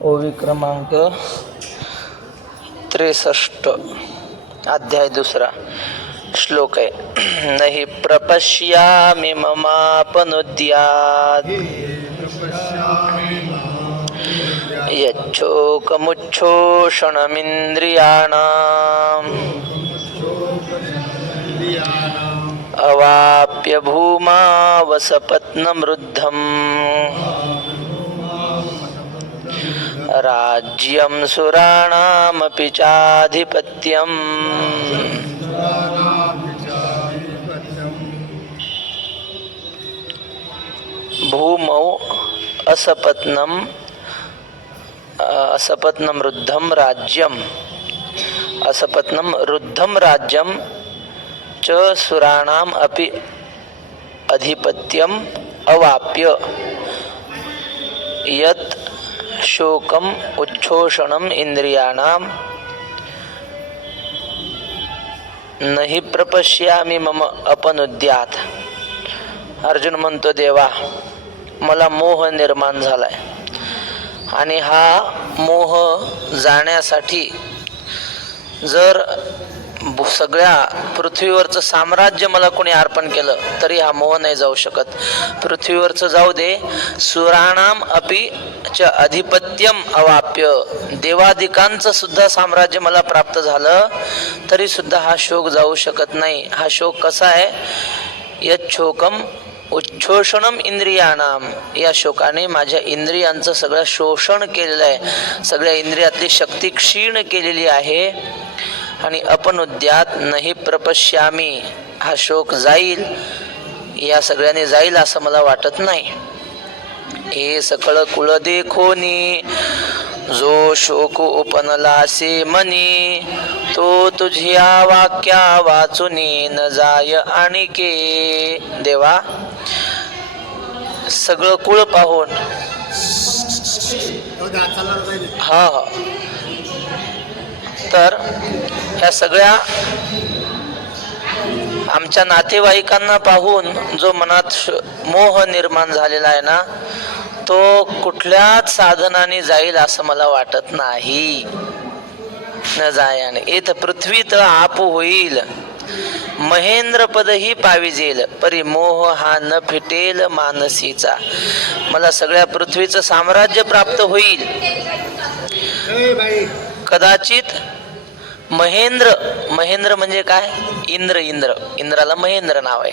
ओवी क्रमांक 63 अध्याय 2 श्लोक आहे. नहि प्रपश्यामि ममापनुद्यात् यच्छोकमुच्छोषणमिन्द्रियाणाम् अवाप्य भूमावसपत्नमृद्धम् राज्यं सुराणामपि चाधिपत्यम् भूमौ असपत्नं रुद्धं राज्यम् असपत्नं रुद्धं राज्यं च सुराणाम् अपि अधिपत्यम् अवाप्य यत् शोकम् उच्छोषणम् इंद्रियाणाम् नहि प्रपश्यामि मम अपनुद्यात्. अर्जुन म्हणतो, देवा मला मोह निर्माण झालाय आणि हा मोह जाण्यासाठी जर सगळ्या पृथ्वीवरचं साम्राज्य मला कोणी अर्पण केलं तरी हा मोह नाही जाऊ शकत. पृथ्वीवरचं जाऊ दे, सुराणाम अपि च अधिपत्यम अवाप्य, देवादिकांचं सुद्धा साम्राज्य मला प्राप्त झालं तरी सुद्धा हा शोक जाऊ शकत नाही. हा शोक कसा आहे? यच्छोकम उच्छोषणम इंद्रियाणाम, या शोकाने माझ्या इंद्रियांचं सगळं शोषण केलेलं आहे, सगळ्या इंद्रियातली शक्ती क्षीण केलेली आहे. आणि अपनुद्यात नहि प्रपश्यामी, हा शोक जाईल, या सगळ्याने जाईल असं मला वाटत नाही. हे सकळ कुळ देखोनी जो शोक उपनलासे मनी, तो तुझ्या वाक्या वाचुनी न जाय आणिके. देवा सगळं कुळ पाहून तर ह्या सगळ्या आमच्या नातेवाईकांना पाहून जो मनात मोह निर्माण झालेला आहे ना, तो कुठल्याच साधनाने जाईल असं मला वाटत नाही. न जायाने येत पृथ्वी तर आप होईल, महेंद्र पदही पाविजेल, परी मोह हा न फिटेल मानसीचा. मला सगळ्या पृथ्वीचं साम्राज्य प्राप्त होईल, कदाचित महेंद्र, महेंद्र म्हणजे काय? इंद्राला महेंद्र नाव आहे.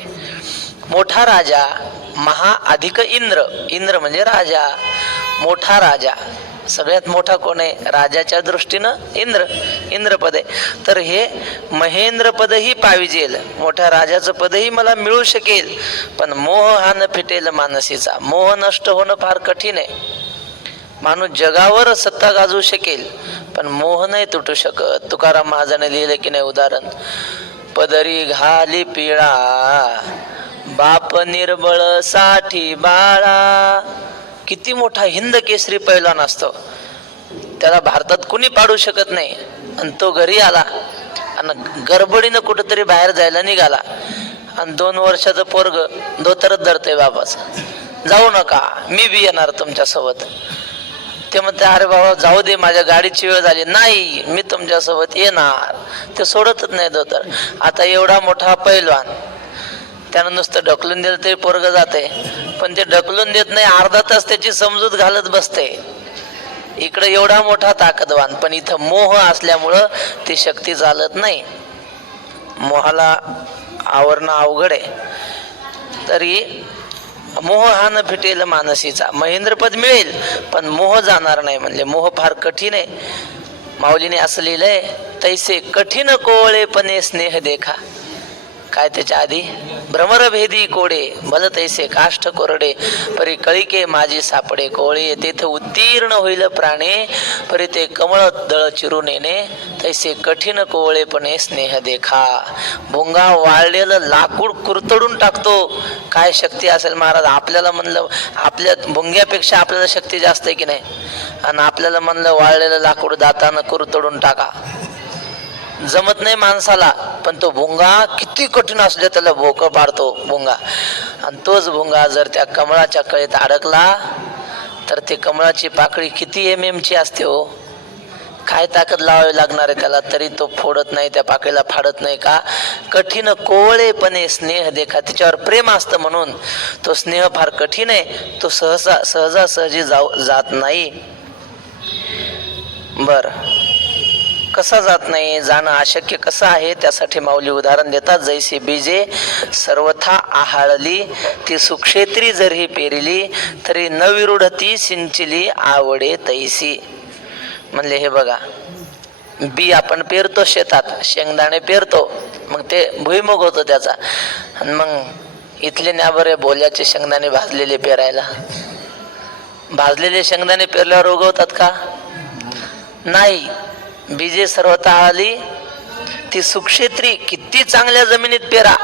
मोठा राजा, महा अधिक इंद्र, इंद्र म्हणजे राजा, मोठा राजा. सगळ्यात मोठा कोण आहे? राजाच्या दृष्टीनं इंद्रपद आहे. तर हे महेंद्र पदही पाविजेल, मोठ्या राजाचं पदही मला मिळू शकेल, पण मोह हा न फिटेल मानसीचा. मोह नष्ट होणं फार कठीण आहे. माणूस जगावर सत्ता गाजवू शकेल पण मोह नाही तुटू शकत. तुकाराम महाराजांनी लिहिलं की नाही उदाहरण, पदरी घाली पिळा बाप निर्बळ साठी बाळा. किती मोठा हिंद केसरी पैलवान असतो, त्याला भारतात कुणी पाडू शकत नाही, आणि तो घरी आला आणि गडबडीनं कुठंतरी बाहेर जायला निघाला आणि 2 वर्षाचं पोरग धोतरच धरतंय बाबाचं, जाऊ नका मी बी येणार तुमच्यासोबत. ते म्हणते, अरे बाबा जाऊ दे, माझ्या गाडीची वेळ झाली. नाही, मी तुमच्यासोबत येणार. ते सोडतच नाही धोतर. आता एवढा मोठा पैलवान, त्यानं नुसतं ढकलून दिलं तरी पोरग जाते, पण ते ढकलून देत नाही, अर्धा तास त्याची समजूत घालत बसते. इकडे एवढा मोठा ताकदवान, पण इथं मोह असल्यामुळं ती शक्ती चालत नाही. मोहाला आवरणं अवघड आहे. तरी मोह हा न फिटेल मानसीचा, महेंद्रपद मिळेल पण मोह जाणार नाही. म्हणजे मोह फार कठीण आहे. माऊलीने असं लिहिलंय, तैसे कठीण कोवळेपणे स्नेह देखा. काय त्याच्या आधी? भ्रमरभेदी कोडे भल तैसे काष्ठ कोरडे, परी कळिके माझी सापडे कोवळे. तेथे उत्तीर्ण होईल प्राणे, परी ते कमळ दळ चिरून येणे. तैसे कठीण कोवळेपणे स्नेह देखा. भोंगा वाळलेलं लाकूड कुरतडून टाकतो. काय शक्ती असेल महाराज. आपल्याला म्हणलं आपल्या भोंग्यापेक्षा आपल्याला शक्ती जास्त आहे की नाही, आणि आपल्याला म्हणलं वाळलेलं लाकूड दातानं कुरतडून टाका, जमत नाही माणसाला. पण तो भुंगा किती कठीण असले त्याला भोकं पाडतो भुंगा. आणि तोच भुंगा जर त्या कमळाच्या कळीत अडकला तर तर ते कमळाची पाकळी किती MM ची असते हो, काय ताकद लावावी लागणार आहे त्याला, तरी तो फोडत नाही, त्या पाकळीला फाडत नाही. का? कठीण कोवळेपणे स्नेह देखा, तिच्यावर प्रेम असतं म्हणून. तो स्नेह फार कठीण आहे, तो सहजासहजी जात नाही. बर, कसा जात नाही, जाणं अशक्य कसं आहे, त्यासाठी माऊली उदाहरण देतात. जैसी बीजे सर्वथा आहाळली, ती सुक्षेत्री जरी पेरिली, तरी न विरुढती सिंचिली आवडे तैसी. म्हणले हे बघा, बी आपण पेरतो शेतात, शेंगदाणे पेरतो, मग ते भुईमुग होतो त्याचा, आणि मग इथले न्याबरे बोल्याचे शेंगदाणे भाजलेले पेरायला. भाजलेले शेंगदाणे पेरल्यावर उगवतात का? नाही. बीजे सर्वथा आली, ती सुक्षेत्री, किती चांगल्या जमिनीत पेरा,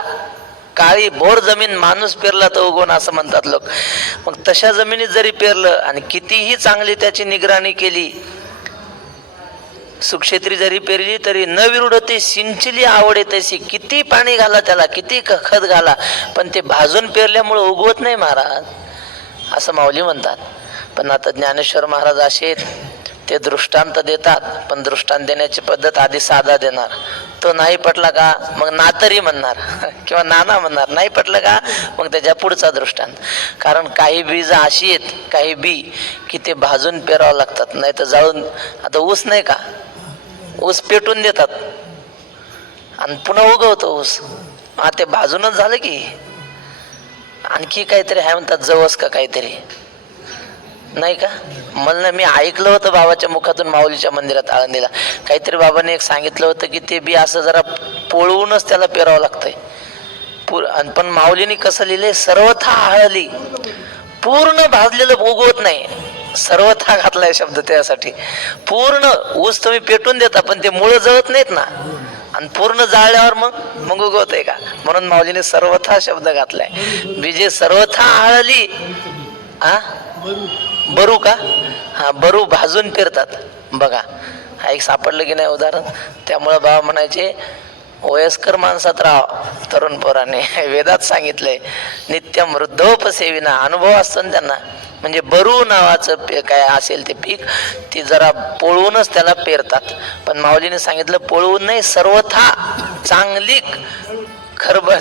काळी भोर जमीन माणूस पेरला तर उगवण असं म्हणतात लोक. मग तशा जमिनीत जरी पेरलं आणि कितीही चांगली त्याची निगराणी केली, सुक्षेत्री जरी पेरली, तरी न विरुढते सिंचली आवडे तशी, किती पाणी घाला त्याला, किती खत घाला, पण ते भाजून पेरल्यामुळे उगवत नाही महाराज, असं माऊली म्हणतात. पण आता ज्ञानेश्वर महाराज असे ते दृष्टांत देतात, पण दृष्टांत देण्याची पद्धत आधी साधा देणार. तो नाही पटला का मग नातरी म्हणणार किंवा नाना म्हणणार. नाही पटलं का मग त्याच्या पुढचा दृष्टांत. कारण काही बीज अशी आहेत, काही बी की ते भाजून पेरावं लागतात, नाही तर जाळून. आता ऊस नाही का, ऊस पेटून देतात आणि पुन्हा उगवतो ऊस. ते भाजूनच झालं की. आणखी काहीतरी आहे म्हणतात, जवस का काहीतरी, नाही का? मला मी ऐकलं होतं बाबाच्या मुखातून, माऊलीच्या मंदिरात आळंदीला काहीतरी बाबाने एक सांगितलं होतं की ते बी असं जरा पोळवूनच त्याला पेरावं लागतंय. पण माऊलीने कसं लिहिलंय, सर्वथा आळली, पूर्ण भाजलेलं उगवत नाही. सर्वथा घातलाय शब्द त्यासाठी. पूर्ण ऊस तुम्ही पेटून देता, पण ते मुळं जळत नाहीत ना, आणि पूर्ण जाळल्यावर मग उगवत आहे का? म्हणून माऊलीने सर्वथा शब्द घातलाय. बीजे सर्वथा आळली, बरू का? बरू भाजून पेरतात. बघा, एक सापडलं की नाही उदाहरण. त्यामुळं बाबा म्हणायचे, वयस्कर माणसात राव, तरुण पोराने वेदात सांगितलंय, नित्यम वृद्धोपसेविना, अनुभव असतो ना त्यांना. म्हणजे बरू नावाचं काय असेल ते पीक, ती जरा पोळवूनच त्याला पेरतात. पण माऊलीने सांगितलं पोळवून नाही, सर्वथा चांगली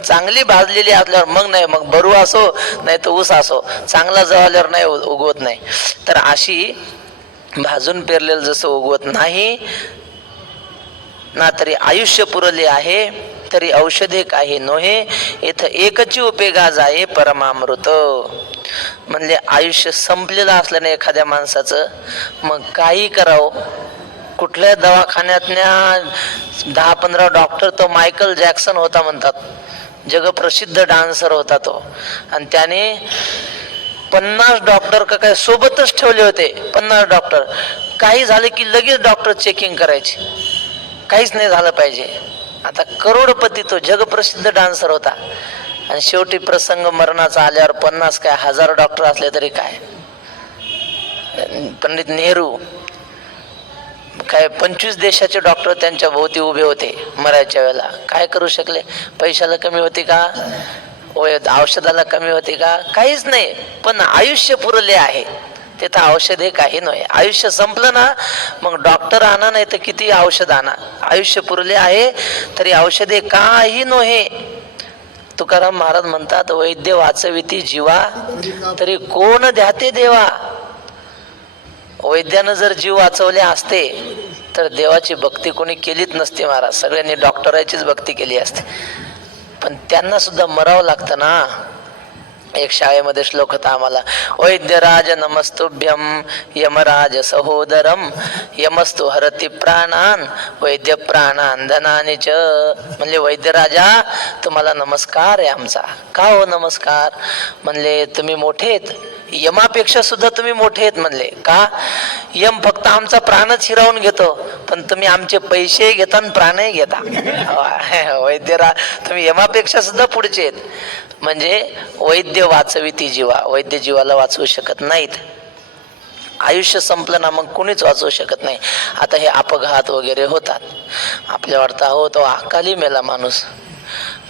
चांगली भाजलेली असल्यावर मग नाही, मग बरू असो नाही तर ऊस असो, चांगला जळाल्यावर नाही उगवत नाही. तर अशी भाजून पेरलेलं जसं उगवत नाही ना, तरी आयुष्य पुरले आहे, तरी औषधे काही नोहे, इथं एकची उपेगा जाये परमामृत. म्हणजे आयुष्य संपलेलं असल्याने एखाद्या माणसाचं, मग काही करावं, कुठल्या दवाखान्यातल्या 10-15 डॉक्टर, तो मायकल जॅक्सन होता म्हणतात, जगप्रसिद्ध डान्सर होता तो, आणि त्याने 50 डॉक्टर का काय सोबतच ठेवले होते. 50 डॉक्टर, काही झालं की लगेच डॉक्टर चेकिंग करायचे, काहीच नाही झालं पाहिजे. आता करोडपती तो जगप्रसिद्ध डान्सर होता, आणि शेवटी प्रसंग मरणाचा आल्यावर 50 काय 1000 डॉक्टर असले तरी काय. पंडित नेहरू काय 25 देशाचे डॉक्टर त्यांच्या भोवती उभे होते मरायच्या वेळेला. काय करू शकले? पैशाला कमी होती का? औषधाला कमी होती का? काहीच नाही. पण आयुष्य पुरले आहे, तिथं औषधे काही नाही. आयुष्य संपलं ना, मग डॉक्टर आणा नाही तर किती औषध आणा, आयुष्य पुरले आहे तरी औषधे काही नव्हे. तुकाराम महाराज म्हणतात, वैद्य वाचविती जीवा, तरी कोण ध्याते देवा. वैद्यानं जर जीव वाचवले असते तर देवाची भक्ती कोणी केलीच नसती महाराज, सगळ्यांनी डॉक्टराचीच भक्ती केली असते. पण त्यांना सुद्धा मरावं लागतं ना. एक शाळेमध्ये श्लोक होता आम्हाला, वैद्यराज नमस्तुभ्यम यमराज सहोदरम यमस्तु हरति प्राणान वैद्य प्राणान धनानि च. म्हणले वैद्यराजा तुम्हाला नमस्कार आहे आमचा. का हो नमस्कार? म्हणले तुम्ही मोठे आहेत, यमापेक्षा सुद्धा तुम्ही मोठे आहेत. म्हणले का? यम फक्त आमचा प्राणच हिरावून घेतो, पण तुम्ही आमचे पैसे घेता आणि प्राणही घेता. वैद्यरा तुम्ही यमापेक्षा सुद्धा पुढचे आहेत. म्हणजे वैद्य वाचविती जीवा, वैद्य जीवाला वाचवू शकत नाहीत. आयुष्य संपलं ना, मग कुणीच वाचवू शकत नाही. आता हे अपघात वगैरे होतात, आपल्या वाटतं हो तो अकाली मेला माणूस,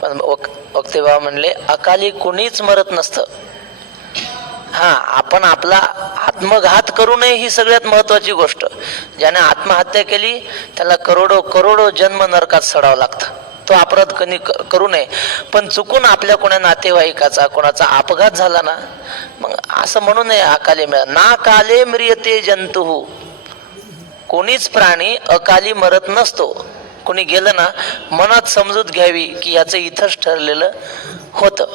पण वक्ते बाबा म्हणले अकाली कुणीच मरत नसतं. आपण आपला आत्मघात करू नये ही सगळ्यात महत्वाची गोष्ट. ज्याने आत्महत्या केली त्याला करोडो करोडो जन्म नरकात सडावं लागतं. तो अपराध करू नये. पण चुकून आपल्या कोणा नातेवाईकाचा कोणाचा अपघात झाला ना, मग असं म्हणू नये अकाले ना काले म्रियते जंतु. कोणीच प्राणी अकाली मरत नसतो. कोणी गेलं ना, मनात समजूत घ्यावी की याचं इथंच ठरलेलं होतं,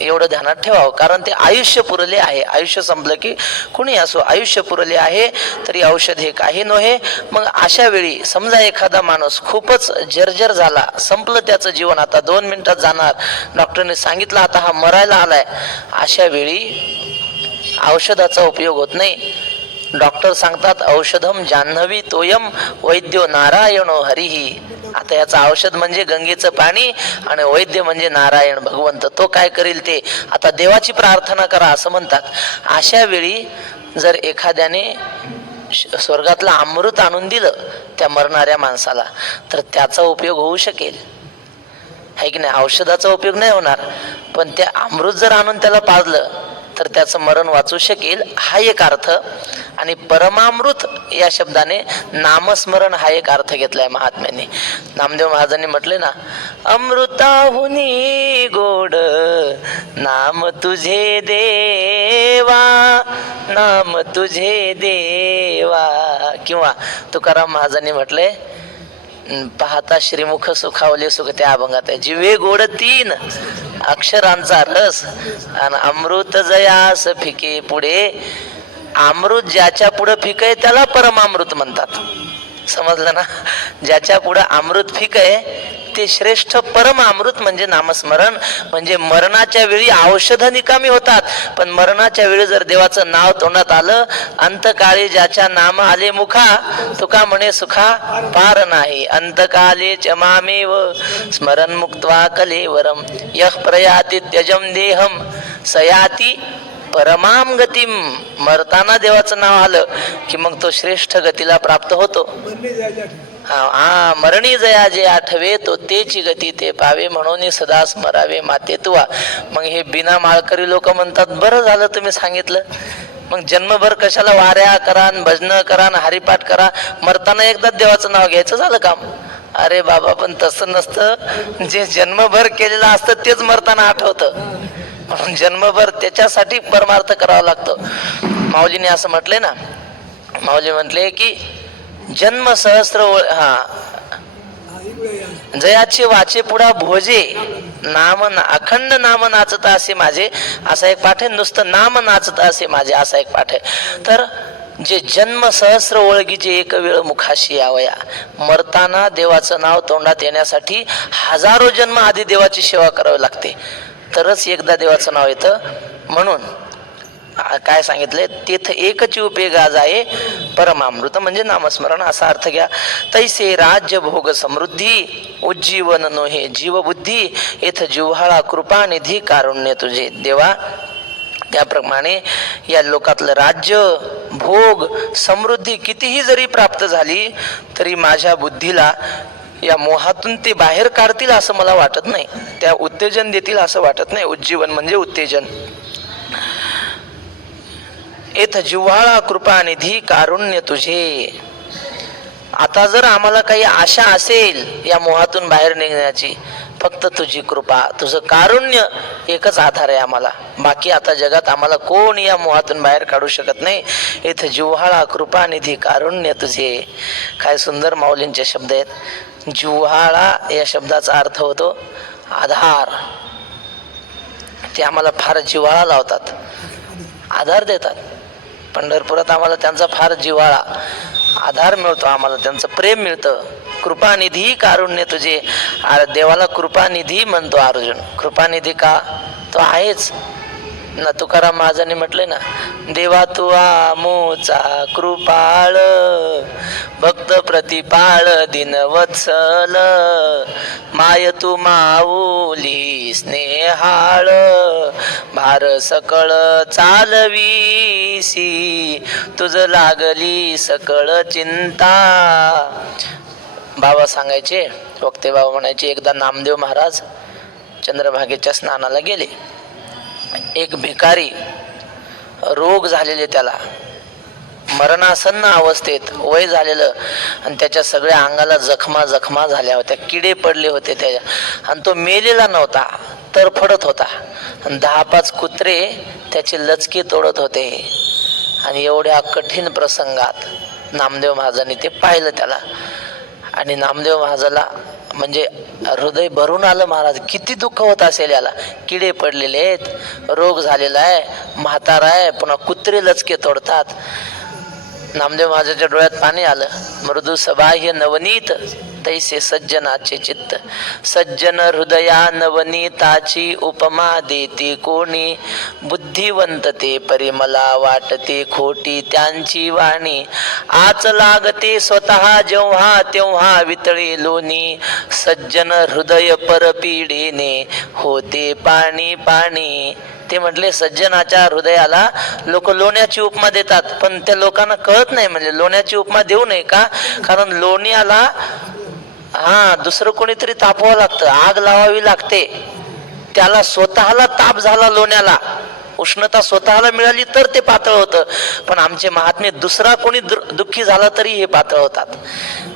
एवढं ध्यानात ठेवावं. कारण ते आयुष्य पुरले आहे. आयुष्य संपलं की कुणी असो, आयुष्य पुरले आहे तरी औषध हे काही नव्हे. मग अशा वेळी समजा एखादा माणूस खूपच जर्जर झाला, संपलं त्याचं जीवन, आता 2 मिनिटात जाणार, डॉक्टरने सांगितलं आता हा मरायला आलाय, अशा वेळी औषधाचा उपयोग होत नाही. डॉक्टर सांगतात औषधम जान्हवी तोयम वैद्यो नारायणो हरिही. आता याचं औषध म्हणजे गंगेचं पाणी आणि वैद्य म्हणजे नारायण भगवंत. तो काय करेल ते. आता देवाची प्रार्थना करा असं म्हणतात. अशा वेळी जर एखाद्याने स्वर्गातलं अमृत आणून दिलं त्या मरणाऱ्या माणसाला तर त्याचा उपयोग होऊ शकेल, आहे की नाही. औषधाचा उपयोग नाही होणार, पण ते अमृत जर आणून त्याला पाजलं तर त्याचं मरण वाचू शकेल, हा एक अर्थ. आणि परमामृत या शब्दाने नामस्मरण हा एक अर्थ घेतलाय महात्म्यांनी. नामदेव महाराजांनी म्हटले ना, अमृताहुनी गोड नाम तुझे देवा, नाम तुझे देवा. किंवा तुकाराम महाराजांनी म्हटले, पाहता श्रीमुख सुखावले सुख त्या अभंगात आहे, जिवे गोड 3 अक्षरांचा रस आणि अमृत जयास फिके पुढे. अमृत ज्याच्या पुढे फिक आहे त्याला परमामृत म्हणतात. समजलं ना. ज्याच्या पुढे अमृत फिक आहे ते श्रेष्ठ परम अमृत म्हणजे नामस्मरण. म्हणजे मरणाच्या वेळी औषध निकामी होतात, पण मरणाच्या वेळी जर देवाचं नाव तोंडात आलं, अंतकाळी ज्याच्या नाम आले मुखा, तुका म्हणे सुखा पार नाही. अंतकाले चमामेव स्मरण मुक्त्वा कलेवरम, यः प्रयाति त्यजम देहम सयाती परमाम गतीम. मरताना देवाचं नाव आलं की मग तो श्रेष्ठ गतीला प्राप्त होतो. मरणी जया जे आठवे तो तेची गती ते पावे, म्हणून सदा स्मरावे माते तुवा. मग हे बिना माळकरी लोक म्हणतात, बरं झालं तुम्ही सांगितलं, मग जन्मभर कशाला वाऱ्या करा, भजन करा, हरिपाठ करा, मरताना एकदा देवाचं नाव घ्यायचं, झालं काम. अरे बाबा, पण तसं नसतं. जे जन्मभर केलेलं असतं तेच मरताना आठवतं. म्हणून जन्मभर त्याच्यासाठी परमार्थ करावा लागतो. माऊलीने असं म्हटले ना, माऊली म्हटले की जन्म सहस्त्र जयाचे वाचे पुढा भोजे, नाम अखंड नाम नाचता असे माझे, असा एक पाठ आहे. नुसतं नाम नाचता असे माझे, असा एक पाठ आहे. तर जे जन्म सहस्र ओळखीचे एक वेळ मुखाशी यावया. मरताना देवाचं नाव तोंडात येण्यासाठी हजारो जन्म आधी देवाची सेवा करावी लागते, तरच एकदा देवाचं नाव येतं. म्हणून काय सांगितलंय, तेथ एकची उपयोग आज आहे परमामृत म्हणजे नामस्मरण, असा अर्थ घ्या. तैसे राज्य भोग समृद्धी उज्जीवन नोहे जीवबुद्धी, येथ जिव्हाळा कृपा निधी कारुण्य तुझे देवा. त्याप्रमाणे या लोकातलं राज्य भोग समृद्धी कितीही जरी प्राप्त झाली तरी माझ्या बुद्धीला या मोहातून ते बाहेर काढतील असं मला वाटत नाही, त्या उत्तेजन देतील असं वाटत नाही. उज्जीवन म्हणजे उत्तेजन. येथ जिव्हाळा कृपा निधी कारुण्य तुझे. आता जर आम्हाला काही आशा असेल या मोहातून बाहेर निघण्याची, फक्त तुझी कृपा, तुझं कारुण्य एकच आधार आहे आम्हाला. बाकी आता जगात आम्हाला कोण या मोहातून बाहेर काढू शकत नाही. येथ जिव्हाळा कृपा निधी कारुण्य तुझे. काय सुंदर माऊलींचे शब्द आहेत. जिव्हाळा या शब्दाचा अर्थ होतो आधार. ते आम्हाला फार जिव्हाळा लावतात, आधार देतात. पंढरपुरात आम्हाला त्यांचा फार जिव्हाळा, आधार मिळतो, आम्हाला त्यांचं प्रेम मिळतं. कृपानिधी कारुण्य तुझे. देवाला कृपानिधी म्हणतो अर्जुन. कृपानिधी का? तो आहेच ना. तुकाराम महाराजांनी म्हटले ना, देवा तू आमोचा कृपाळ, भक्त प्रतिपाळ दिनवत्सल, माय तू माऊली स्नेहाळ, भार सकळ चालवीसी, तुझ लागली सकळ चिंता. बाबा सांगायचे, वक्ते बाबा म्हणायचे, एकदा नामदेव महाराज चंद्रभागेच्या स्नानाला गेले. एक भिकारी रोग झालेले, त्याला मरणासन्न अवस्थेत, वय झालेलं, आणि त्याच्या सगळ्या अंगाला जखमा झाल्या होत्या, किडे पडले होते त्याच्या, आणि तो मेलेला नव्हता, तरफडत होता, आणि 10-5 कुत्रे त्याचे लचके तोडत होते. आणि एवढ्या कठीण प्रसंगात नामदेव महाराजांनी ते पाहिलं त्याला. आणि नामदेव महाराजाला म्हणजे हृदय भरून आलं. महाराज किती दुःख होत असेल याला, किडे पडलेले आहेत, रोग झालेला आहे, म्हातारा आहे, पुन्हा कुत्रे लचके तोडतात. नामदेव महाराजांच्या डोळ्यात पाणी आलं. मृदू सबाह्य नवनीत तैसे सज्जनाचे चित्त, सज्जन हृदया नवनीताची उपमा देते कोणी, बुद्धिवंत ते परिमला वाटते खोटी त्यांची वाणी, आच लागते स्वतः जेव्हा तेव्हा वितळे लोणी, सज्जन हृदय परपीडेने होते पाणी पाणी. ते म्हटले सज्जनाच्या हृदयाला लोक लोण्याची उपमा देतात, पण त्या लोकांना कळत नाही. म्हणजे लोण्याची उपमा देऊ नये का? कारण लोण्याला दुसरं कोणीतरी तापवावं लागतं, आग लावावी लागते. त्याला स्वतःला ताप झाला, लोण्याला उष्णता स्वतःला मिळाली तर ते पातळ होतं. पण आमचे महात्मे दुसरा कोणी दुःखी झाला तरी हे पातळ होतात.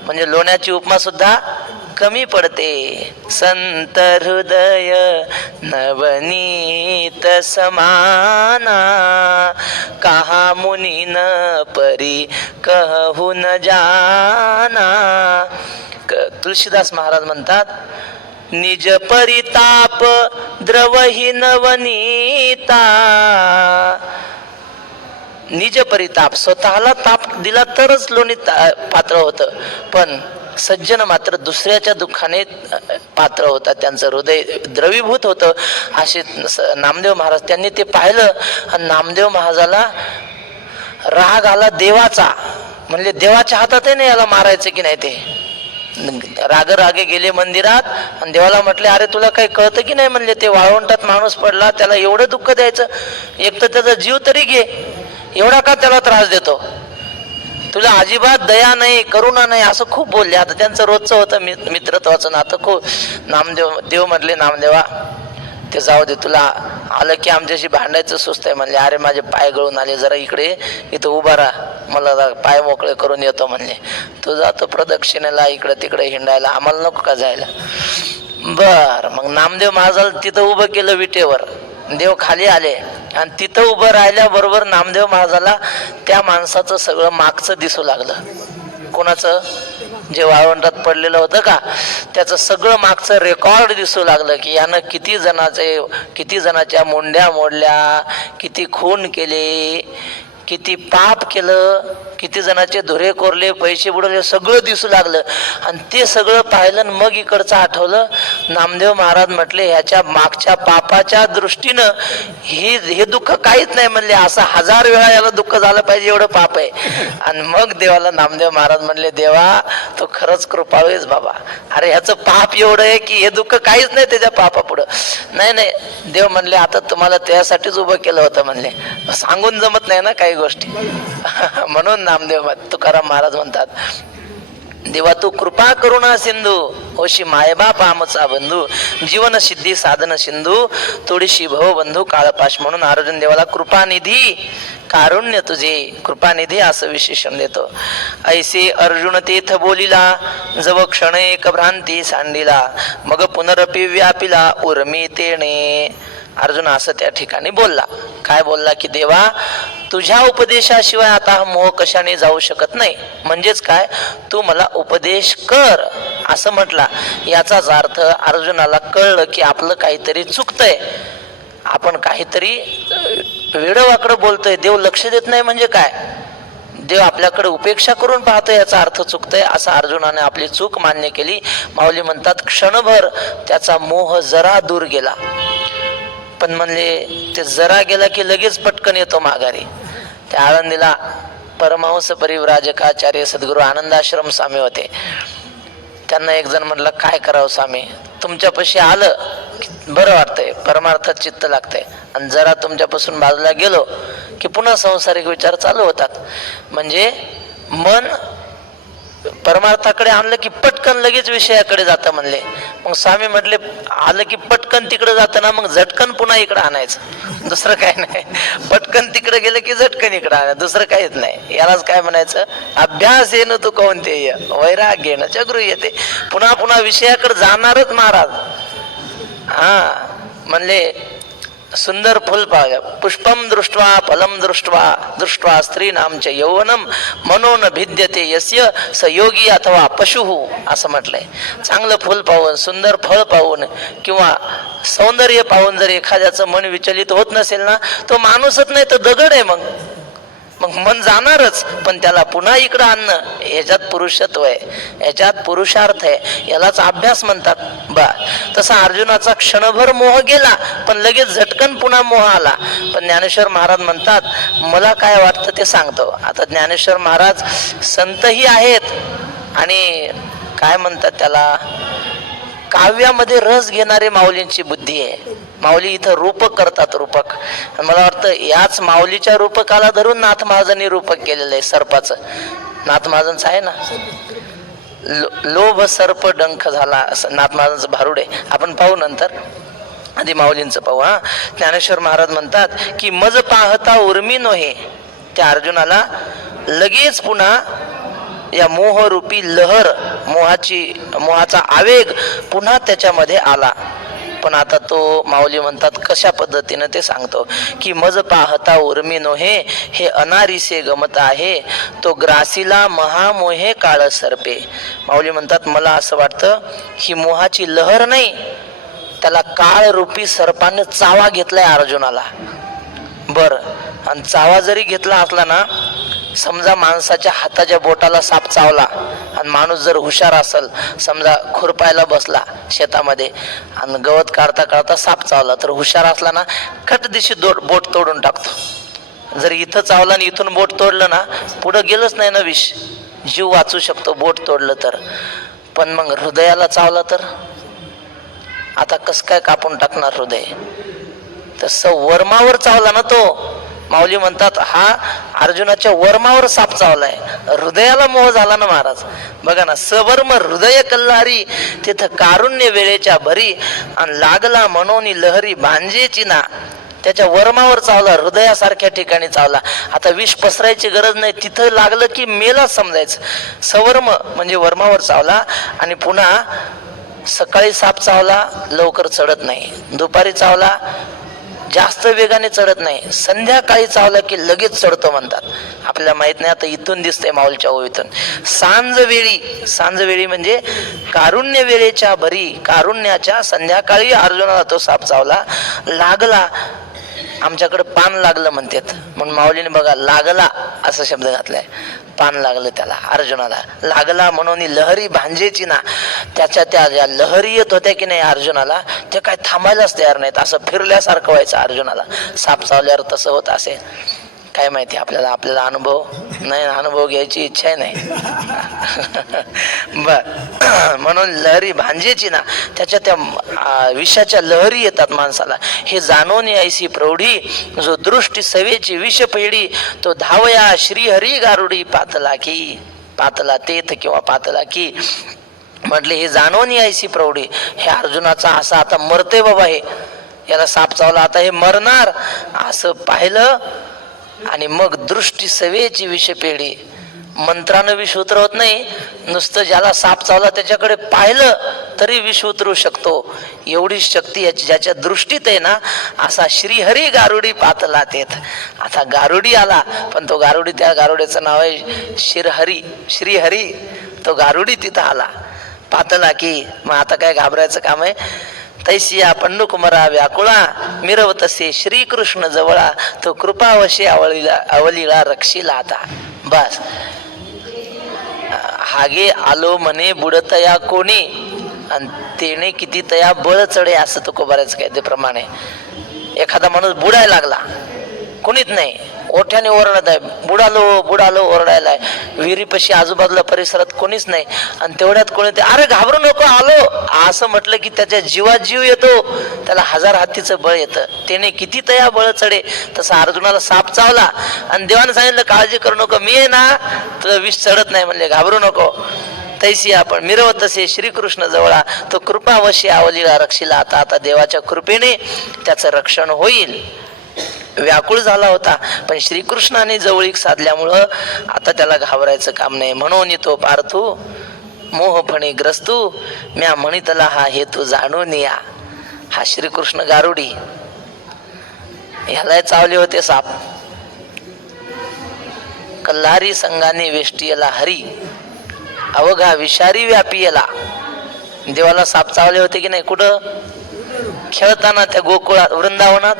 म्हणजे लोण्याची उपमा सुद्धा कमी पडते. संत हृदय नवनीत समाना, कहा मुनी न परी कहू न जाना. तुलसीदास महाराज म्हणतात, निज परिताप द्रवही नवनीता. निज परिताप, स्वतःला ताप दिला तरच लोणी पात्र होतं, पण सज्जन मात्र दुसऱ्याच्या दुःखाने पात्र होतात, त्यांचं हृदय द्रवीभूत होतं. असे नामदेव महाराज त्यांनी ते पाहिलं. आणि नामदेव महाराजाला राग आला देवाचा. म्हणजे देवाच्या हातात आहे ना याला मारायचं की नाही ते. रागे गेले मंदिरात आणि देवाला म्हटले, अरे तुला काही कळतं की नाही? म्हणले, ते वाळवंटात माणूस पडला, त्याला एवढं दुःख द्यायचं, एक तर त्याचा जीव तरी घे, एवढा का त्याला त्रास देतो? तुला अजिबात दया नाही, करुणा नाही, असं खूप बोलले. आता त्यांचं रोजचं होतं मित्रत्वाचं नातं खूप. देव म्हटले, नामदेवा ते जाऊ दे, तुला आलं की आमच्याशी भांडायचं सुस्त आहे. म्हणले, अरे माझे पाय गळून आले, जरा इकडे इथं उभा राहा, मला पाय मोकळे करून येतो. म्हणले, तू जातो प्रदक्षिणेला इकडं तिकडे हिंडायला, आम्हाला नको का जायला? बर, मग नामदेव महाराजाला तिथं उभं केलं विटेवर. देव खाली आले आणि तिथं उभं राहिल्याबरोबर नामदेव महाराजाला त्या माणसाचं सगळं मागचं दिसू लागलं. कोणाचं? जे वाळवंटात पडलेलं होतं का, त्याचं सगळं मागचं रेकॉर्ड दिसू लागलं की यानं किती जणाच्या मुंड्या मोडल्या, किती खून केले, किती पाप केलं, किती जणाचे धुरे कोरले, पैसे बुडवले, सगळं दिसू लागलं. आणि ते सगळं पाहिलं मग इकडचं आठवलं. नामदेव महाराज म्हटले, ह्याच्या मागच्या पापाच्या दृष्टीनं हे दुःख काहीच नाही. म्हणले, असं 1000 वेळा याला दुःख झालं पाहिजे एवढं पाप आहे. आणि मग देवाला नामदेव महाराज म्हणले, देवा तो खरंच कृपाळू आहेस बाबा. अरे ह्याचं पाप एवढं आहे की हे दुःख काहीच नाही त्याच्या पापापुढं. नाही, देव म्हणले, आता तुम्हाला त्यासाठीच उभं केलं होतं. म्हणले, सांगून जमत नाही ना काही गोष्टी. म्हणून नामदेव तुकाराम महाराज म्हणतात, देवा तू कृपा करुणा सिंधू, होशी मायबाप आमचा बंधू, जीवन सिद्धी साधन सिंधू, थोडीशी भव बंधू काळपाश. म्हणून अर्जुन देवाला कृपानिधी, कारुण्य तुझे, कृपानिधी असं विशेषण देतो. ऐसे अर्जुन तेथ बोलिला, जव क्षण एक भ्रांती सांडिला, मग पुनरपी व्यापिला उर्मी तेणे. अर्जुन असं त्या ठिकाणी बोलला. काय बोलला? की देवा तुझ्या उपदेशाशिवाय आता हा मोह कशाने जाऊ शकत नाही. म्हणजेच काय, तू मला उपदेश कर असं म्हटला. याचाच अर्थ अर्जुनाला कळलं की आपलं काहीतरी चुकतंय, आपण काहीतरी वेडवाकडं बोलतोय, देव लक्ष देत नाही. म्हणजे काय, देव आपल्याकडे उपेक्षा करून पाहतोय, याचा अर्थ चुकतोय. असं अर्जुनाने आपली चूक मान्य केली. माऊली म्हणतात, क्षणभर त्याचा मोह जरा दूर गेला. पण म्हणले, ते जरा गेला की लगेच पटकन येतो माघारी. त्या आळंदीला परमहंस परिव्राजकाचार्य सद्गुरू आनंदाश्रम स्वामी होते. त्यांना एक जण म्हटलं, काय करावं स्वामी, तुमच्यापाशी आलं बरं वाटतंय, परमार्थात चित्त लागतंय, आणि जरा तुमच्यापासून बाजूला गेलो की पुन्हा संसारिक विचार चालू होतात. म्हणजे मन परमार्थाकडे आणलं की पटकन लगेच विषयाकडे जातं म्हणले. मग स्वामी म्हटले आलं की पटकन तिकडे जातं ना, मग झटकन पुन्हा इकडं आणायचं, दुसरं काय नाही. पटकन तिकडे गेलं की झटकन इकडं आणायचं, दुसरं काहीच नाही. यालाच काय म्हणायचं, अभ्यास येणं तू कौंतेय वैराग्येन च गृह्यते. पुन्हा पुन्हा विषयाकडे जाणारच महाराज. हा म्हणले सुंदर फुल पाह, पुष्पम दृष्ट्वा फलम दृष्ट्वा स्त्रीणाम च यौवनम मनोन भिद्यते यस्य स योगी अथवा पशुहू, असं म्हटलंय. चांगलं फुल पाहून, सुंदर फळ पाहून किंवा सौंदर्य पाहून जर एखाद्याचं मन विचलित होत नसेल ना, तो माणूसच नाही तर दगड आहे. मग मन जाणारच, पण त्याला पुन्हा इकडं आणणं, याच्यात पुरुषत्व आहे, याच्यात पुरुषार्थ आहे, यालाच अभ्यास म्हणतात. तसा अर्जुनाचा क्षणभर मोह गेला, पण लगेच झटकन पुन्हा मोह आला. पण ज्ञानेश्वर महाराज म्हणतात मला काय वाटतं ते सांगतो. आता ज्ञानेश्वर महाराज संतही आहेत आणि काय म्हणतात त्याला, काव्यामध्ये रस घेणारे माऊलींची बुद्धी आहे. माऊली इथं रूपक करतात, रूपक. मला वाटतं याच माऊलीच्या रूपकाला धरून नाथ महाजनी रूपक केलेलं आहे सर्पाचं. नाथ महाजनचं आहे ना, लोभ सर्प डंख झाला, असं नाथ महाजनचं भारुड आहे. आपण पाहू नंतर, आधी माऊलींचं पाहू. ज्ञानेश्वर महाराज म्हणतात की मज पाहता उर्मी नोहे, त्या अर्जुनाला लगेच पुन्हा या मोहरूपी लहर, मोहाचा आवेग पुन्हा त्याच्यामध्ये आला. पण आता तो माऊली म्हणतात कशा पद्धतीनं ते सांगतो की मज पाहता उर्मी नोहे, हे अनारिसे गमत आहे, तो ग्रासीला महामोहे काळ सरपे. माऊली म्हणतात मला असं वाटतं ही मोहाची लहर नाही, त्याला काळ रूपी सर्पाने चावा घेतलाय अर्जुनाला. बर, आणि चावा जरी घेतला असला ना, समजा माणसाच्या हाताच्या बोटाला साप चावला आणि माणूस जर हुशार असेल, समजा खुरपायला बसला शेतामध्ये आणि गवत काढता काढता साप चावला, तर हुशार असला ना खट दिशी बोट तोडून टाकतो. जर इथं चावला आणि इथून बोट तोडलं ना, पुढं गेलंच नाही ना विष, जीव वाचू शकतो बोट तोडलं तर. पण मग हृदयाला चावला तर आता कस काय कापून टाकणार हृदय. तसं वर्मावर चावला ना तो, माऊली म्हणतात हा अर्जुनाच्या वर्मावर साप चावलाय, हृदयाला मोह झाला ना महाराज. बघा ना, सवर्म हृदय कल्हारी, तिथं कारुण्य वेळेच्या भरी, आणि लागला मनोनी लहरी भांजेची ना, त्याच्या वर्मावर चावला, हृदयासारख्या ठिकाणी चावला. आता विष पसरायची गरज नाही, तिथं लागलं की मेला समजायचं. सवर्म म्हणजे वर्मावर चावला, आणि पुन्हा सकाळी साप चावला लवकर चढत नाही, दुपारी चावला जास्त वेगाने चढत नाही, संध्याकाळी चावला की लगेच चढतो म्हणतात. आपल्याला माहित नाही, आता इथून दिसतंय माऊलच्या ओवीतून. सांजवेळी म्हणजे कारुण्य वेळेच्या भरी, कारुण्याच्या संध्याकाळी अर्जुनाला तो साप चावला. लागला, आमच्याकडे पान लागलं म्हणतात, म्हणून माऊलीने बघा लागला असा शब्द घातलाय. पान लागलं त्याला अर्जुनाला, लागला म्हणून लहरी भांजेची ना, त्याच्या त्या ज्या लहरी येत होत्या की नाही अर्जुनाला, ते काय थांबायलाच तयार नाहीत, असं फिरल्यासारखं व्हायचं अर्जुनाला. साप चावल्यावर तसं होत असेल काय माहिती आपल्याला अनुभव नाही, अनुभव घ्यायची इच्छा नाही. बर, म्हणून लहरी भांजेची ना, त्याच्या त्या विषाच्या लहरी येतात माणसाला. हे जाणून ऐसी प्रौढी, जो दृष्टी सवेची विष पेढी, तो धावया श्रीहरी गारुडी पातला की, पातला तेथ किंवा पातला की. म्हटले हे जाणून ऐसी प्रौढी, हे अर्जुनाचा असा आता मरते बाबा, हे याला साप चावला आता हे मरणार असं पाहिलं. आणि मग दृष्टी सवेची विषपेढी, मंत्रानं विष उतरवत नाही, नुसतं ज्याला साप चावला त्याच्याकडे पाहिलं तरी विष उतरू शकतो, एवढी शक्ती याची ज्याच्या दृष्टीत आहे ना. असा श्रीहरी गारुडी पातला तेथ. आता गारुडी आला, पण तो गारुडी, त्या गारुड्याचं नाव आहे श्रीहरी. तो गारुडी तिथं आला पातला की. मग आता काय घाबरायचं काम आहे. तैसिया पंडुकुमरा व्याकुळा, मिरवतसे श्रीकृष्ण जवळा, तो कृपावशी अवलीला रक्षिला. आता बस, हागे आलो म्हणे बुडतया कोणी, आणि तेने किती तया बळ चढे, असं तुकोबाराचं काय ते प्रमाणे. एखादा माणूस बुडायला लागला, कोणीच नाही, ओठ्याने ओरडत आहे, बुडालो बुडालो ओरडायलाय. विहिरीपाशी आजूबाजूला परिसरात कोणीच नाही. आणि तेवढ्यात कोणी ते अरे घाबरू नको आलो असं म्हटलं की त्याच्या जीवात जीव येतो. त्याला 1000 हत्तीचं बळ येतं. त्याने किती तया बळ चढे. तसं अर्जुनाला साप चावला आणि देवाने सांगितलं काळजी करू नको, मी आहे ना तुझं विष चढत नाही म्हणले, घाबरू नको. तैसी आपण मिरवत तसे श्रीकृष्ण जवळा, तो कृपावशी आवलीला रक्षिला. आता आता देवाच्या कृपेने त्याचं रक्षण होईल. व्याकुळ झाला होता, पण श्रीकृष्णाने जवळीक साधल्यामुळं आता त्याला घाबरायचं काम नाही. म्हणून तो पार्थू मोहफणी ग्रस्तू, म्या म्हणितला हा हेतू जाणून या. हा श्रीकृष्ण गारुडी, ह्याला चावले होते साप. कल्हारी संघाने वेष्टीला हरी, अवघा विषारी व्यापीला. देवाला साप चावले होते की नाही? कुठं? खेळताना त्या गोकुळात वृंदावनात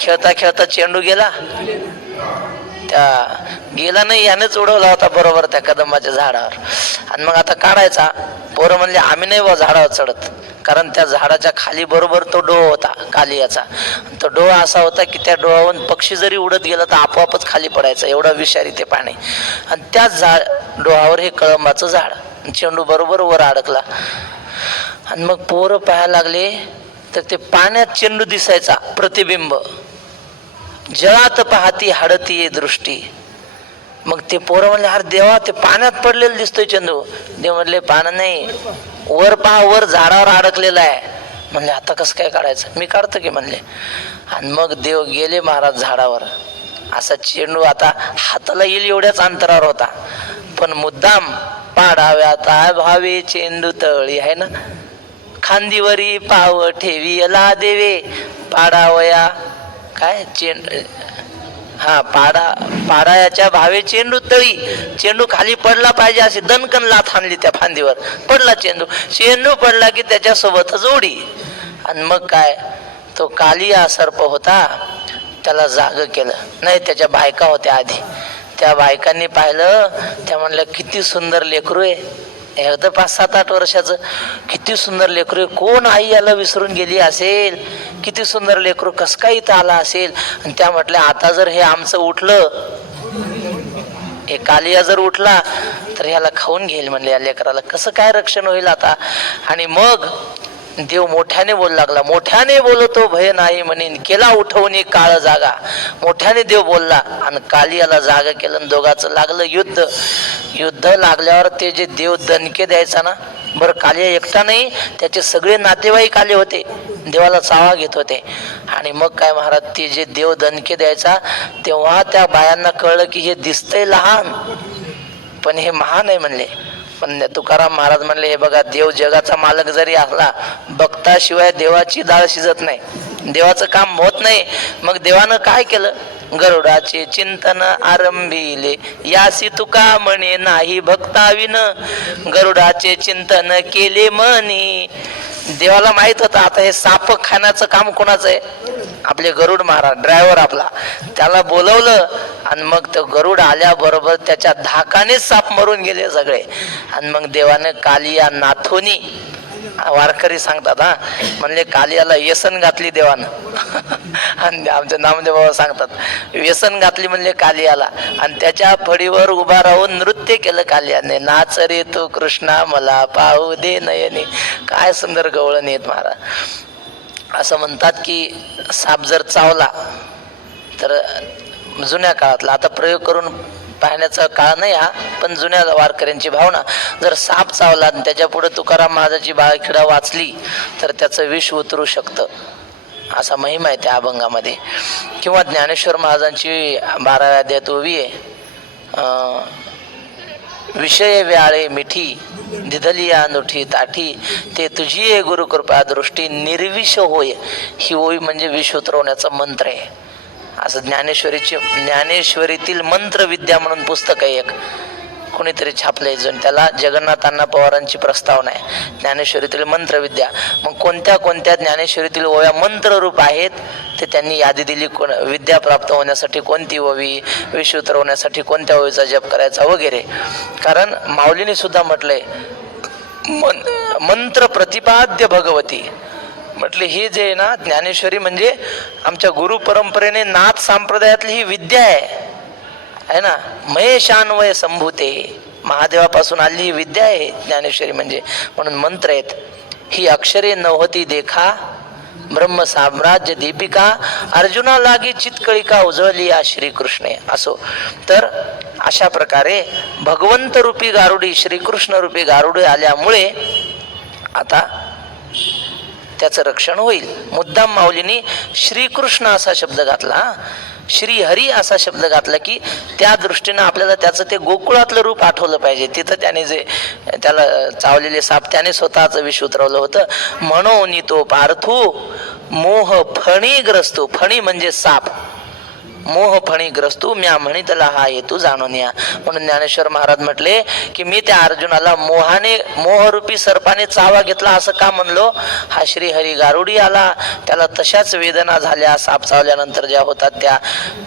खेळता खेळता चेंडू गेला. गेला नाही, यानेच उडवला होता बरोबर त्या कदंबाच्या झाडावर. आणि मग आता काढायचा. पोरं म्हणले आम्ही नाही बा झाडावर चढत, कारण त्या झाडाच्या खाली बरोबर तो डोह होता कालियाचा. तो डोह असा होता की त्या डोहावरून पक्षी जरी उडत गेला तर आपोआपच खाली पडायचा, एवढा विषारी ते पाणी. आणि त्याच डोहावर हे कळंबाचं झाड, चेंडू बरोबर वर अडकला. आणि मग पोरं पाहायला लागले तर ते पाण्यात चेंडू दिसायचा प्रतिबिंब. जळात पाहती हाडती दृष्टी. मग ते पोरं म्हणले अरे देवा ते पाण्यात पडलेलं दिसतोय चेंडू. देव म्हणले पानं नाही, वर पहा, वर झाडावर अडकलेला आहे. म्हणले आता कसं काय काढायचं? मी काढतो की म्हणले. आणि मग देव गेले महाराज झाडावर. असा चेंडू आता हाताला येईल एवढ्याच अंतरावर होता, पण मुद्दाम पाडाव्याता भावे चेंडू तळी आहे ना, खांदीवरी पाव ठेवीला देवे पाडावया काय पाडायाच्या भावे चेंडू तळी. चेंडू खाली पडला पाहिजे अशी दणकन लाथ आणली त्या फांदीवर, पडला चेंडू. चेंडू पडला की त्याच्यासोबतच उडी. आणि मग काय, तो कालिया सर्प होता, त्याला जाग केलं. नाही, त्याच्या बायका होत्या आधी. त्या बायकांनी पाहिलं, त्या म्हणल्या किती सुंदर लेकरू आहे, हे होतं 5-7-8 वर्षाचं, किती सुंदर लेकरू आहे, कोण आई याला विसरून गेली असेल, किती सुंदर लेकरू कस काय इथं आला असेल. आणि त्या म्हटल्या आता जर हे आमचं उठलं, हे कालिया जर उठला तर ह्याला खाऊन घेईल म्हणले, या लेकराला कसं काय रक्षण होईल आता. आणि मग देव मोठ्याने बोलू लागला. मोठ्याने बोलतो भय नाही म्हणेन, केला उठवून काळ जागा. मोठ्याने देव बोलला आणि कालियाला जागा केलं. आणि दोघांचं लागलं युद्ध. युद्ध लागल्यावर ते जे देव दणके द्यायचा ना, बरं कालिया एकटा नाही, त्याचे सगळे नातेवाईक आले होते, देवाला चावा घेत होते. आणि मग काय महाराज, ते जे देव दणके द्यायचा तेव्हा त्या बायांना कळलं की हे दिसतंय लहान पण हे महान आहे म्हणले. पण तुकाराम महाराज म्हणले हे बघा, देव जगाचा मालक जरी असला, भक्ताशिवाय देवाची डाळ शिजत नाही, देवाचं काम होत नाही. मग देवानं काय केलं, गरुडाचे चिंतन आरंभिले, यासी तुका म्हणे नाही भक्ताविन. गरुडाचे चिंतन केले मनी. देवाला माहित होतं आता हे साप खाण्याचं काम कोणाचं आहे, आपले गरुड महाराज ड्रायव्हर आपला. त्याला बोलवलं आणि मग तो गरुड आल्याबरोबर त्याच्या धाकानेच साप मरून गेले सगळे. आणि मग देवाने कालिया नाथोनी, वारकरी सांगतात हा, म्हणले कालियाला व्यसन घातली देवानं. आणि आमचे नामदेव बाबा सांगतात व्यसन घातली म्हणले कालियाला. आणि त्याच्या फडीवर उभा राहून नृत्य केलं कालियाने. नाच रे तू कृष्णा मला पाहू दे नयने. काय सुंदर गवळण येत महाराज. असं म्हणतात की साप जर चावला तर जुन्या काळातला, आता प्रयोग करून पाहण्याचा काळ नाही हा, पण जुन्या वारकऱ्यांची भावना, जर साप चावला आणि त्याच्या पुढे तुकाराम महाराजाची बाळखिडा वाचली तर त्याचं विष उतरू शकतं, असा महिमा आहे त्या अभंगामध्ये. किंवा ज्ञानेश्वर महाराजांची 12व्या अध्यायात ओवी आहे, विषय व्याळे मिठी दिधली अनुठी ताठी, ते तुझी गुरुकृपा दृष्टी निर्विष होय. ही ओवी म्हणजे विष उतरवण्याचा मंत्र आहे. असं ज्ञानेश्वरीतील मंत्रविद्या म्हणून पुस्तक आहे एक, कोणीतरी छापलंय जण, त्याला जगन्नाथ अण्णा पवारांची प्रस्तावना आहे, ज्ञानेश्वरीतील मंत्रविद्या. मग कोणत्या कोणत्या ज्ञानेश्वरीतील ओव्या मंत्ररूप आहेत ते त्यांनी यादी दिली. विद्या प्राप्त होण्यासाठी कोणती ओवी, विष उतरवण्यासाठी कोणत्या ओवीचा जप करायचा वगैरे. कारण माऊलीने सुद्धा म्हटलंय मंत्र प्रतिपाद्य भगवती, म्हटले हे जे आहे ना ज्ञानेश्वरी म्हणजे आमच्या गुरु परंपरेने नाथ संप्रदायातली ही विद्या आहे ना, महेशान्वय संभूते, महादेवापासून आलेली ही विद्या आहे ज्ञानेश्वरी म्हणजे. म्हणून मंत्र आहेत, ही अक्षरे नव्हती देखा ब्रह्म साम्राज्य दीपिका, अर्जुना लागी चितकळिका उजळली या श्रीकृष्णे. असो तर अशा प्रकारे भगवंत रूपी गारुडी, श्रीकृष्ण रूपी गारुडी आल्यामुळे आता त्याचं रक्षण होईल. मुद्दाम माऊलींनी श्रीकृष्ण असा शब्द घातला, श्रीहरी असा शब्द घातला की त्या दृष्टीनं आपल्याला त्याचं ते गोकुळातलं रूप आठवलं पाहिजे. तिथं त्याने जे त्याला चावलेले साप त्याने स्वतःच विष उतरवलं होतं. म्हणून तो पार्थू मोह फणी ग्रस्तू, फणी म्हणजे साप, मोह फणी ग्रस्तू म्या म्हणितला हा हेतू जाणून या. म्हणून ज्ञानेश्वर महाराज म्हटले की मी त्या अर्जुनाला मोहरूपी सर्पाने चावा घेतला असं का म्हणलो. हा श्रीहरी गारुडी आला, त्याला तशाच वेदना झाल्या साप चावल्यानंतर ज्या होतात त्या,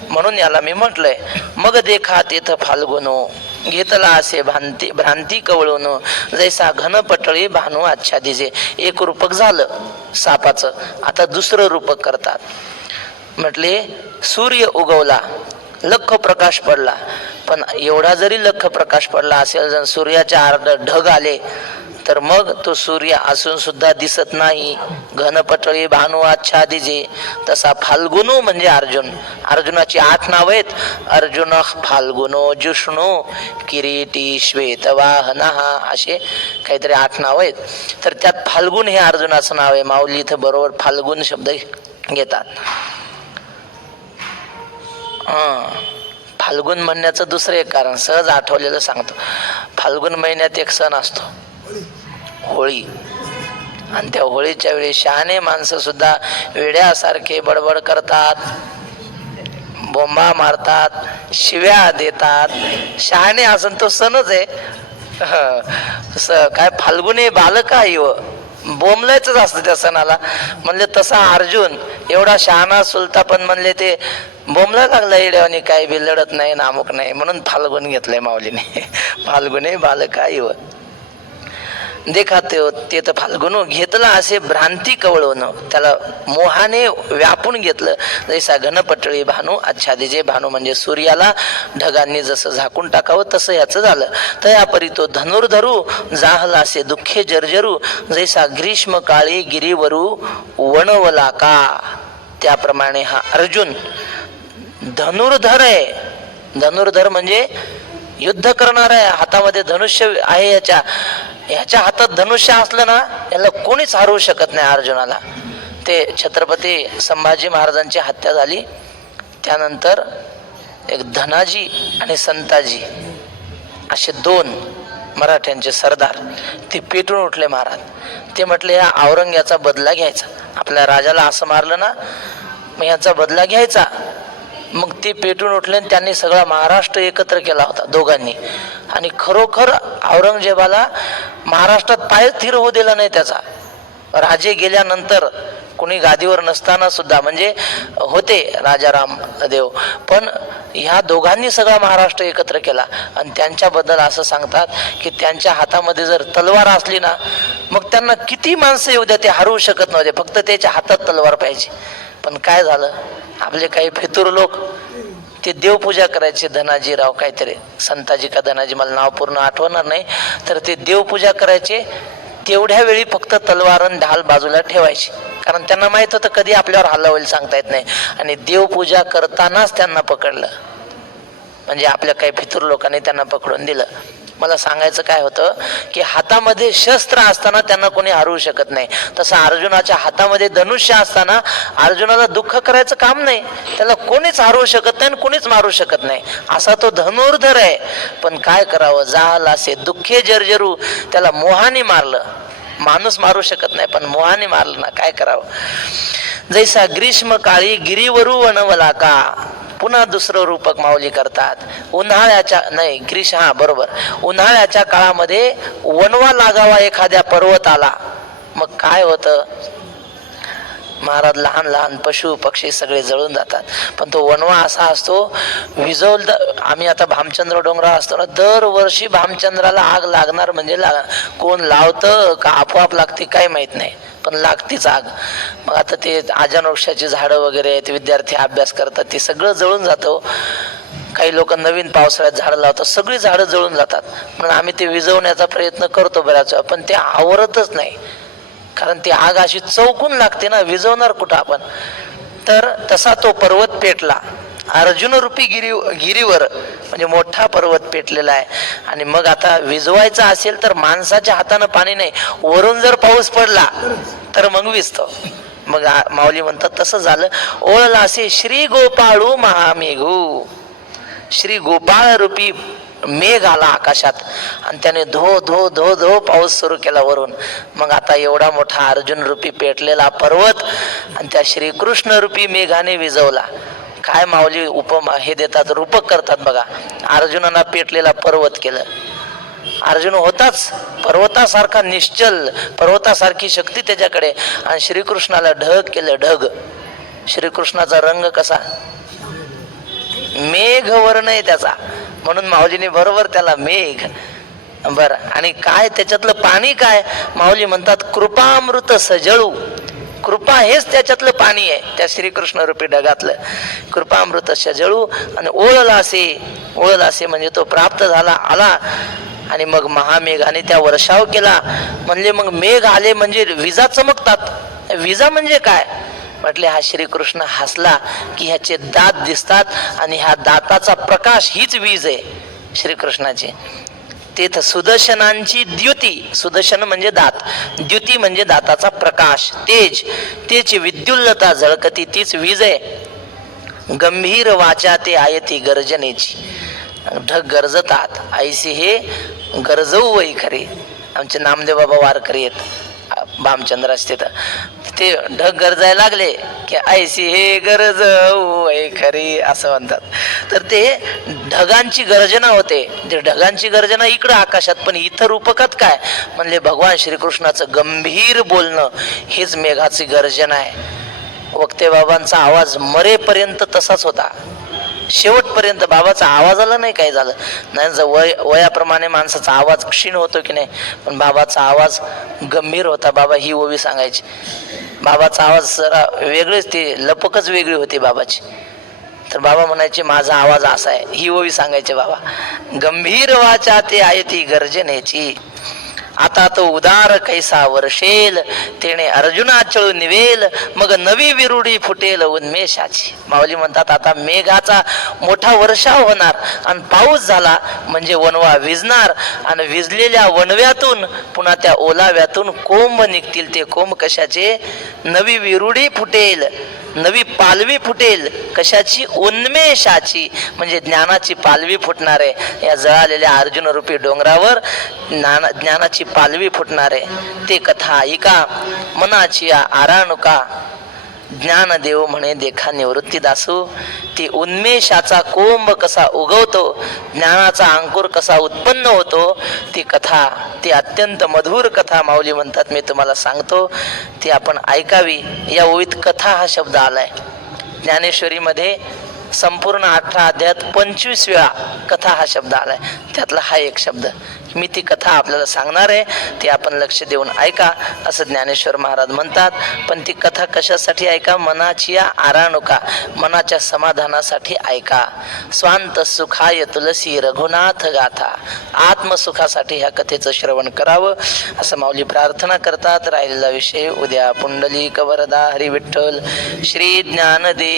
म्हणून याला मी म्हटलंय. मग देखा तेथ फाल्गुनो, घेतला असे भ्रांती कवळून, जैसा घनपटळी भानू आच्छादिजे. एक रूपक झालं सापाचं, आता दुसरं रूपक करतात. म्हटले सूर्य उगवला, लख प्रकाश पडला, पण एवढा जरी लख प्रकाश पडला असेल, जर सूर्याच्या अर्ध ढग आले तर मग तो सूर्य असून सुद्धा दिसत नाही. घनपटळी भानू आच्छादिजे, तसा फाल्गुनो म्हणजे अर्जुन. अर्जुनाची 8 नाव आहेत. अर्जुन फाल्गुनो जिष्णू किरीटी श्वेतवाहना, असे काहीतरी 8 नाव आहेत. तर त्यात फाल्गुन हे अर्जुनाचं नाव आहे. माऊली इथं बरोबर फाल्गुन शब्द घेतात. फाल्गुन म्हणण्याचं दुसरं एक कारण सहज आठवलेलं सांगतो. फाल्गुन महिन्यात एक सण असतो, होळी. आणि त्या होळीच्या वेळी शहाणे माणसं सुद्धा वेड्यासारखे बडबड करतात, बोंबा मारतात, शिव्या देतात. शहाणे असून तो सणच आहे. काय फाल्गुने बालका इव, बोंबलायच असतं त्या सणाला. म्हणले तसा अर्जुन एवढा शहाणा सुलता पण म्हणले ते बोंबला लागला येड्यावानी, काय बी लढत नाही नामुक नाही, म्हणून फाल्गुन घेतलंय माऊलीने. फाल्गुने बालका इव देखा ते तर फाल्गुनो, घेतला असे भ्रांती कवळवण, त्याला मोहाने व्यापून घेतलं. जैसा घनपटळी भानू आच्छादिजे, भानू म्हणजे सूर्याला ढगांनी जसं झाकून टाकावं तसं याचं झालं. तयापरी तो धनुर्धरू जाहला असे दुःखे जर्जरू, जैसा ग्रीष्म काळी गिरीवरू वणवला का. त्याप्रमाणे हा अर्जुन धनुर्धर आहे. धनुर्धर म्हणजे युद्ध करणार आहे, हातामध्ये धनुष्य आहे. ह्याच्या हातात धनुष्य असलं ना याला कोणीच हरवू शकत नाही अर्जुनाला. ते छत्रपती संभाजी महाराजांची हत्या झाली त्यानंतर एक धनाजी आणि संताजी असे 2 मराठ्यांचे सरदार ते पेटून उठले महाराज. ते म्हटले या औरंग्याचा बदला घ्यायचा, आपल्या राजाला असं मारलं ना मग याचा बदला घ्यायचा. मग ते पेटून उठले आणि त्यांनी सगळा महाराष्ट्र एकत्र केला होता दोघांनी. आणि खरोखर औरंगजेबाला महाराष्ट्रात पाय स्थिर होऊ दिला नाही त्याचा. राजे गेल्यानंतर कोणी गादीवर नसताना सुद्धा, म्हणजे होते राजाराम देव, पण ह्या दोघांनी सगळा महाराष्ट्र एकत्र केला. आणि त्यांच्याबद्दल असं सांगतात की त्यांच्या हातामध्ये जर तलवार असली ना मग त्यांना किती माणसं येऊ द्या ते हरवू शकत नव्हते, फक्त त्याच्या हातात तलवार पाहिजे. पण काय झालं, आपले काही फितूर लोक ते देवपूजा करायचे. धनाजीराव काहीतरी, संताजी का धनाजी, मला नाव पूर्ण आठवणार नाही. तर ते देवपूजा करायचे, तेवढ्या वेळी फक्त तलवार आणि ढाल बाजूला ठेवायची, कारण त्यांना माहित होतं कधी आपल्यावर हल्ला होईल सांगता येत नाही. आणि देवपूजा करतानाच त्यांना पकडलं, म्हणजे आपल्या काही फितूर लोकांनी त्यांना पकडून दिलं. मला सांगायचं काय होतं की हातामध्ये शस्त्र असताना त्यांना कोणी हरवू शकत नाही. तसं अर्जुनाच्या हातामध्ये धनुष्य असताना अर्जुनाला दुःख करायचं काम नाही, त्याला कोणीच हरवू शकत नाही, कोणीच मारू शकत नाही. असा तो धनुर्धर आहे. पण काय करावं, जाहला असे दुःखे जर्जरू, त्याला मोहाने मारलं. माणूस मारू शकत नाही पण मोहाने मारलं ना, काय करावं. जैसा ग्रीष्म काळी गिरीवरू वणवला का. पुन्हा दुसरं रूपक माऊली करतात. उन्हाळ्याच्या बरोबर, उन्हाळ्याच्या काळामध्ये वणवा लागावा एखाद्या पर्वताला. मग काय होतं, महाराज लहान लहान पशु पक्षी सगळे जळून जातात. पण तो वनवा असा असतो विजवल. आम्ही आता भामचंद्र डोंगरावर असतो ना, दरवर्षी भामचंद्राला आग लागणार म्हणजे कोण लावतं का आपोआप लागते काय माहित नाही, पण लागतीच आग. मग आता ते आजानवृक्षाची झाडं वगैरे आहेत, विद्यार्थी अभ्यास करतात, ते सगळं जळून जातं. काही लोक नवीन पावसाळ्यात झाडं लावतात, सगळी झाडं जळून जातात. म्हणून आम्ही ते विझवण्याचा प्रयत्न करतो बऱ्याच वेळा, पण ते आवरतच नाही. कारण ती आग अशी चौकून लागते ना, विझवणार कुठं आपण. तर तसा तो पर्वत पेटला. अर्जुन रूपी गिरीवर म्हणजे मोठा पर्वत पेटलेला आहे. आणि मग आता विझवायचा असेल तर माणसाच्या हातानं पाणी नाही, वरून जर पाऊस पडला तर मग विझतो. मग माऊली म्हणतात तसं झालं. ओळला असे श्री गोपाळू महामेघू. श्री गोपाळ रूपी मेघ आला आकाशात आणि त्याने धो धो धो धो पाऊस सुरू केला वरून. मग आता एवढा मोठा अर्जुन रूपी पेटलेला पर्वत आणि त्या श्रीकृष्ण रूपी मेघाने विझवला. काय माऊली उपमा हे देतात, रूपक करतात बघा. अर्जुनाला पेटलेला पर्वत केलं. अर्जुन होताच पर्वतासारखा निश्चल, पर्वतासारखी शक्ती त्याच्याकडे, आणि श्रीकृष्णाला ढग केलं. ढग, श्रीकृष्णाचा रंग कसा, मेघ वर्ण आहे त्याचा, म्हणून माऊलीने बरोबर त्याला मेघ. बर, आणि काय त्याच्यातलं पाणी काय, माऊली म्हणतात कृपामृत सजळू. कृपा हेच त्याच्यातलं पाणी आहे, त्या श्रीकृष्ण रूपी ढगातलं. कृपामृत सजळू आणि ओळला असे म्हणजे तो प्राप्त झाला, आला. आणि मग महामेघाने त्या वर्षाव केला. म्हणजे मग मेघ आले म्हणजे विजा चमकतात. विजा म्हणजे काय म्हटले, हा श्रीकृष्ण हसला की ह्याचे दात दिसतात आणि ह्या दाताचा प्रकाश हीच वीज आहे श्रीकृष्णाची. तेथ सुदर्शनांची द्युती, सुदर्शन म्हणजे दात, द्युती म्हणजे दाताचा प्रकाश, तेज, त्याची विद्युल्लता झळकती तीच वीज आहे. गंभीर वाचा ते आयती गर्जनेची. ढग गरजतात ऐसी हे गरजऊ वै खरे. आमचे नामदेव बाबा वारकरी आहेत भामचंद्राचे, तिथं ते ढग गरजायला लागले की ऐसी हे गरजऊ वै खरी असं म्हणतात. तर ते ढगांची गर्जना होते. ते ढगांची गर्जना इकडं आकाशात, पण इथं रूपकात काय म्हणले, भगवान श्रीकृष्णाचं गंभीर बोलणं हेच मेघाची गर्जना आहे. वक्ते बाबांचा आवाज मरेपर्यंत तसाच होता, शेवटपर्यंत. बाबाचा आवाजाला नाही काय झालं नाही, वयाप्रमाणे माणसाचा आवाज क्षीण होतो की नाही, पण बाबाचा आवाज गंभीर होता. बाबा ही ओवी सांगायची, बाबाचा आवाज जरा वेगळेच, ते लपकच वेगळी होती बाबाची. तर बाबा म्हणायचे माझा आवाज असा आहे, ही ओवी सांगायचे बाबा. गंभीर वाचा ते आयती गर्जनेची. आता तो उदार कैसा वर्षेल, तेने अर्जुना चळू निवेल, मग नवी विरुडी फुटेल उन्मेषाची. माऊली म्हणतात आता मेघाचा मोठा वर्षाव होणार आणि पाऊस झाला म्हणजे वनवा विजणार, आणि विजलेल्या वनव्यातून पुन्हा त्या ओलाव्यातून कोंब निघतील. ते कोंब कशाचे, नवी विरुडी फुटेल, नवी पालवी फुटेल. कशाची, उन्मेषाची, म्हणजे ज्ञानाची पालवी फुटणार आहे. या जळालेल्या अर्जुन रूपी डोंगरावर ज्ञानाची पालवी फुटणार आहे. ते कथा ऐका मनाची आराणुका. ज्ञानदेव म्हणे देखा निवृत्ती दासू. ती उन्मेषाचा कोंब कसा उगवतो, ज्ञानाचा अंकुर कसा उत्पन्न होतो, ती कथा, ती अत्यंत मधुर कथा माऊली म्हणतात मी तुम्हाला सांगतो, ती आपण ऐकावी. या ओळीत कथा हा शब्द आलाय. ज्ञानेश्वरीमध्ये संपूर्ण 18 अध्यायात 25 वेळा कथा हा शब्द आलाय, त्यातला हा एक शब्द. मी ती कथा आपल्याला सांगणार आहे, ती आपण लक्ष देऊन ऐका असं ज्ञानेश्वर महाराज म्हणतात. पण ती कथा कशासाठी ऐका, मनाची आराणुका, मनाच्या समाधानासाठी ऐका. स्वांत सुखाय तुलसी रघुनाथ गाथा. आत्मसुखासाठी ह्या कथेचं श्रवण करावं असं माऊली प्रार्थना करतात. राहिलेला विषय उद्या. पुंडलिक वरदा हरी विठ्ठल श्री ज्ञानदेव.